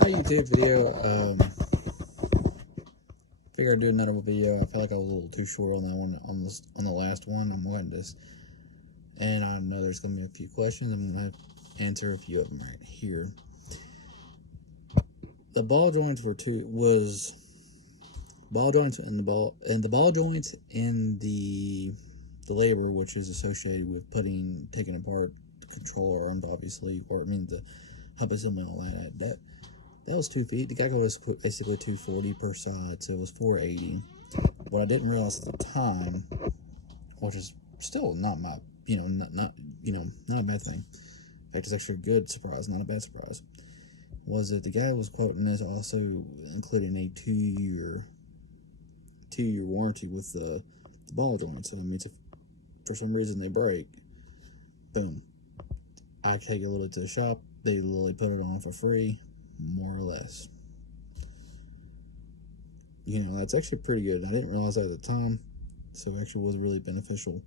Hi YouTube video. Figured I'd do another video. I felt like I was a little too short on that one on the last one. I'm going this, and I know there's gonna be a few questions. I'm gonna answer a few of them right here. The ball joints was ball joints and the ball joints in the labor, which is associated with taking apart the control arms, obviously, or I mean the hub assembly and all that was 2 feet. The Geico was basically 240 per side, so it was 480. What I didn't realize at the time, which is still not my, not a bad thing. In fact, it's actually a good surprise, not a bad surprise. Was that the guy was quoting this also including a two-year warranty with the ball joints. So that means if for some reason they break, boom, I take a little to the shop. They literally put it on for free, more or less. That's actually pretty good. I didn't realize that at the time, so it actually was really beneficial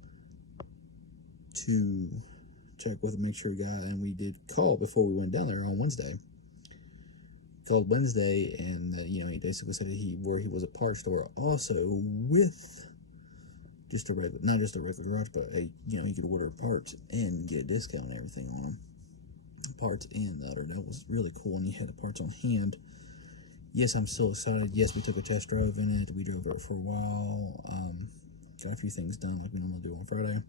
to check with and make sure he got. And we did call before we went down there on Wednesday. Called Wednesday, and he basically said he was a parts store also with just a regular, not just a regular garage, but he could order parts and get a discount and everything on them. Parts and the other. That was really cool, and he had the parts on hand. Yes, I'm still excited. Yes, we took a test drive in it. We drove it for a while. Got a few things done like we normally do on Friday.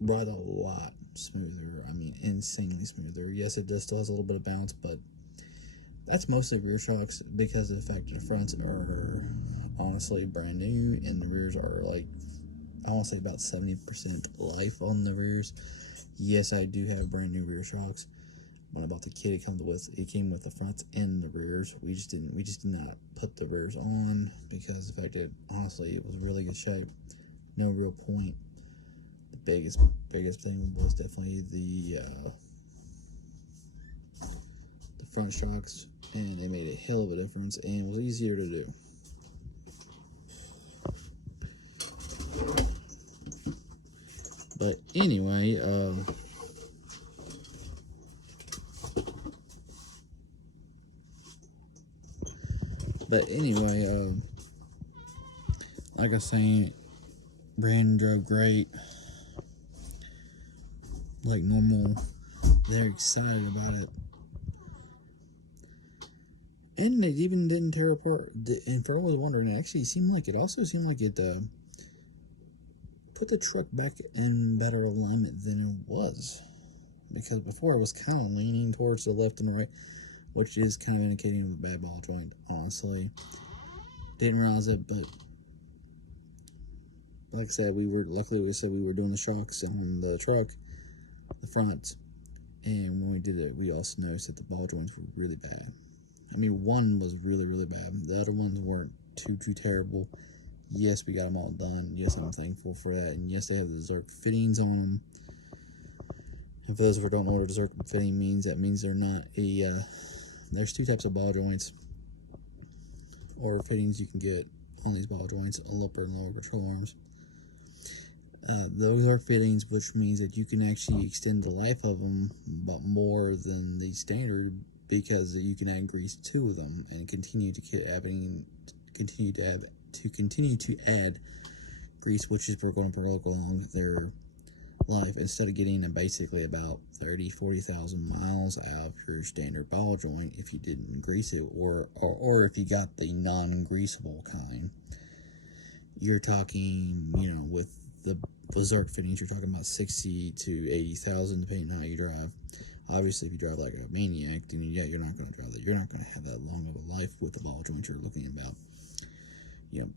Ride a lot smoother. I mean, insanely smoother. Yes, it still has a little bit of bounce, but that's mostly rear shocks because of the fact that the fronts are honestly brand new and the rears are like, I want to say about 70% life on the rears. Yes, I do have brand new rear shocks. When I bought the kit, it came with the fronts and the rears. We just did not put the rears on because of the fact that honestly it was really good shape. No real point. The biggest thing was definitely the front shocks, and they made a hell of a difference and was easier to do. But anyway, like I was saying, Brandon drove great, like normal. They're excited about it, and they even didn't tear apart. And for I was wondering, it also seemed like it put the truck back in better alignment than it was, because before it was kind of leaning towards the left and right, which is kind of indicating a bad ball joint, honestly. Didn't realize it, but like I said, we were doing the shocks on the truck, the fronts, and when we did it, we also noticed that the ball joints were really bad. I mean, one was really, really bad. The other ones weren't too terrible. Yes, we got them all done. Yes, I'm thankful for that. And yes, they have the Zerk fittings on them. And for those who don't know what a Zerk fitting means, that means they're not there's two types of ball joints or fittings you can get on these ball joints: a upper and lower control arms. Those are fittings, which means that you can actually extend the life of them, but more than the standard, because you can add grease to them and continue to add grease, which is going to prolong their life, instead of getting basically about 40,000 miles out of your standard ball joint if you didn't grease it, or if you got the non-greasable kind. You're talking, with the Zerk fittings, you're talking about 60 to 80,000 depending on how you drive. Obviously, if you drive like a maniac, then you're not going to drive that. You're not going to have that long of a life with the ball joint. You're looking at about,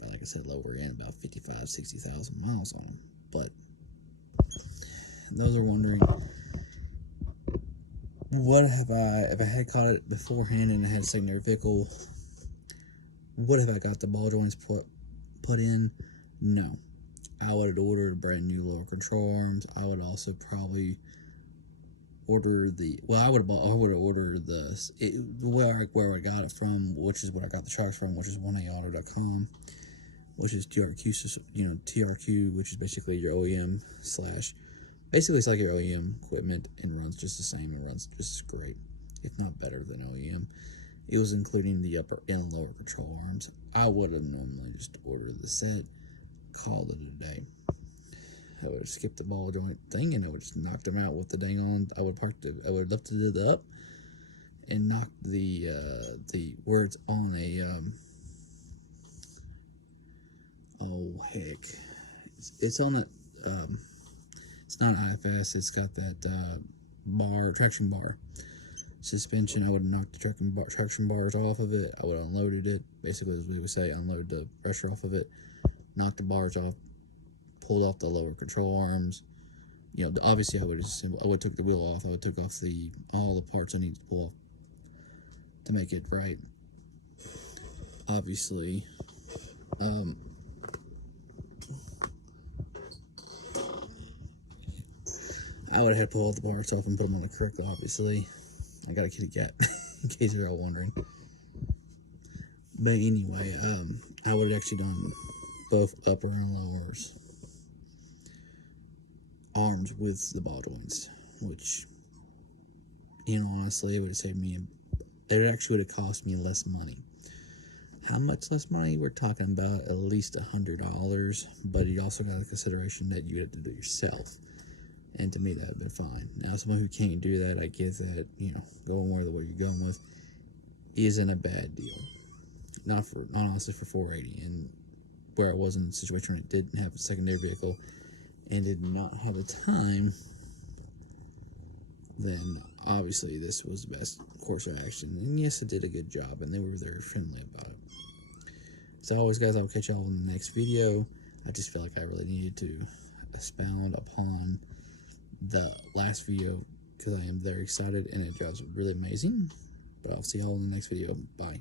like I said, lower end, about 55, 60,000 miles on them. But those are wondering, if I had caught it beforehand and I had a secondary vehicle, what if I got the ball joints put in? No. I would have ordered a brand new lower control arms. I would also probably order where I got it from, which is what I got the shocks from, which is 1AAuto.com, which is TRQ, TRQ, which is basically your OEM / Basically, it's like your OEM equipment and runs just the same and runs just as great, if not better than OEM. It was including the upper and lower control arms. I would have normally just ordered the set, called it a day. I would have skipped the ball joint thing and I would just knocked them out with the dang on. I would lifted it up and knocked the where it's on a oh heck, it's on that it's not IFS. It's got that traction bar suspension. I would have knocked the traction bars off of it. I would have unloaded it. Basically, as we would say, unload the pressure off of it, knocked the bars off, pulled off the lower control arms. Obviously, I would took the wheel off. I would took off all the parts I need to pull off to make it right. Obviously, I would have had to pull all the parts off and put them on the correct. Obviously, I got a kitty cat, in case you're all wondering. But anyway, I would have actually done both upper and lowers arms with the ball joints, which, honestly, it would have saved me. It actually would have cost me less money. How much less money? We're talking about at least $100, but you also got the consideration that you had to do it yourself. And to me, that would have been fine. Now, someone who can't do that, I get that, going where you're going with isn't a bad deal. Not honestly for 480. And where I was in a situation where it didn't have a secondary vehicle and did not have the time, then obviously this was the best course of action. And yes, it did a good job, and they were very friendly about it. As always, guys, I'll catch y'all in the next video. I just feel like I really needed to expound upon the last video because I am very excited and it was really amazing. But I'll see y'all in the next video. Bye.